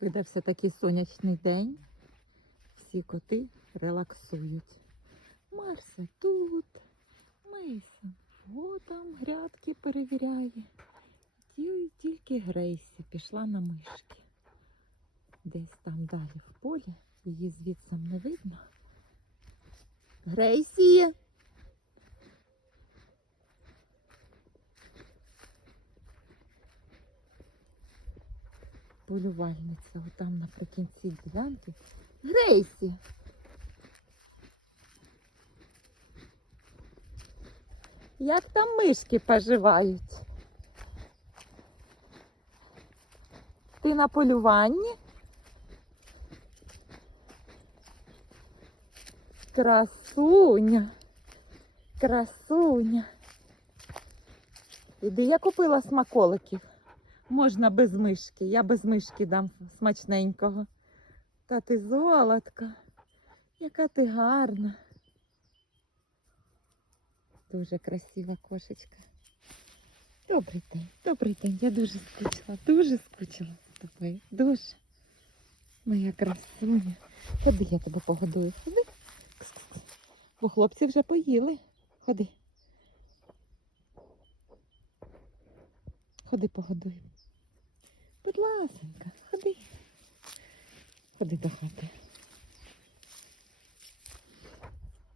Видався такий сонячний день. Всі коти релаксують. Марса тут, Мейсон, о, там грядки перевіряє. Ті- Тільки Грейсі пішла на мишки. Десь там далі в полі, її звідси не видно. Грейсі! Полювальниця отам наприкінці ділянки. Грейсі! Як там мишки поживають? Ти на полюванні? Красуня. Красуня. Іди, я купила смаколиків. Можна без мишки. Я без мишки дам смачненького. Та ти золотка. Яка ти гарна. Дуже красива кошечка. Добрий день, добрий день. Я дуже скучила, дуже скучила з тобою. Дуже. Моя красуня. Ходи, я тебе погодую. Ходи. Бо хлопці вже поїли. Ходи. Ходи погодуй. Будь ласенька, ходи. Ходи до хати.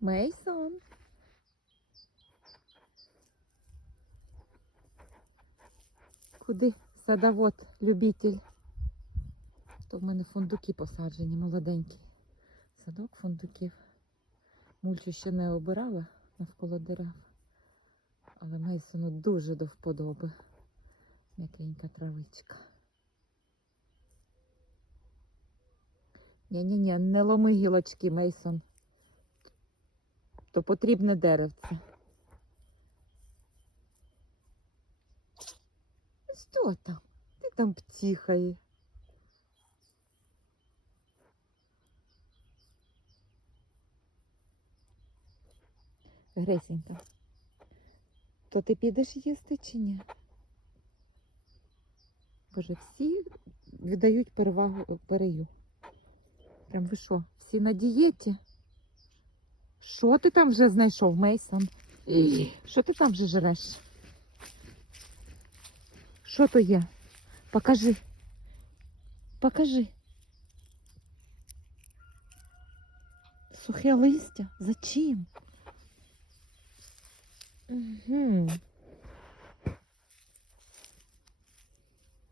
Мейсон. Куди садовод, любитель? То в мене фундуки посаджені, молоденькі. Садок фундуків. Мульчу ще не обирала навколо дерев. Але Мейсону дуже до вподоби. М'якенька травичка. Ні-ні-ні, не ломи гілочки, Мейсон. То потрібне деревце. Що там? Ти там птіхає. Гресенька, то ти підеш їсти чи ні? Боже, всі віддають перевагу перею. Прям ви що, всі на дієті? Що ти там вже знайшов, Мейсон? Що ти там вже жреш? Що то є? Покажи. Покажи. Сухе листя? Зачем? Угу.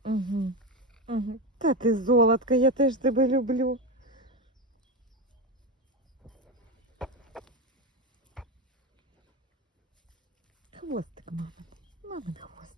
Угу. Угу. Та ти золотка, я теж тебе люблю. Хвостик, мамин. Мамин хвостик.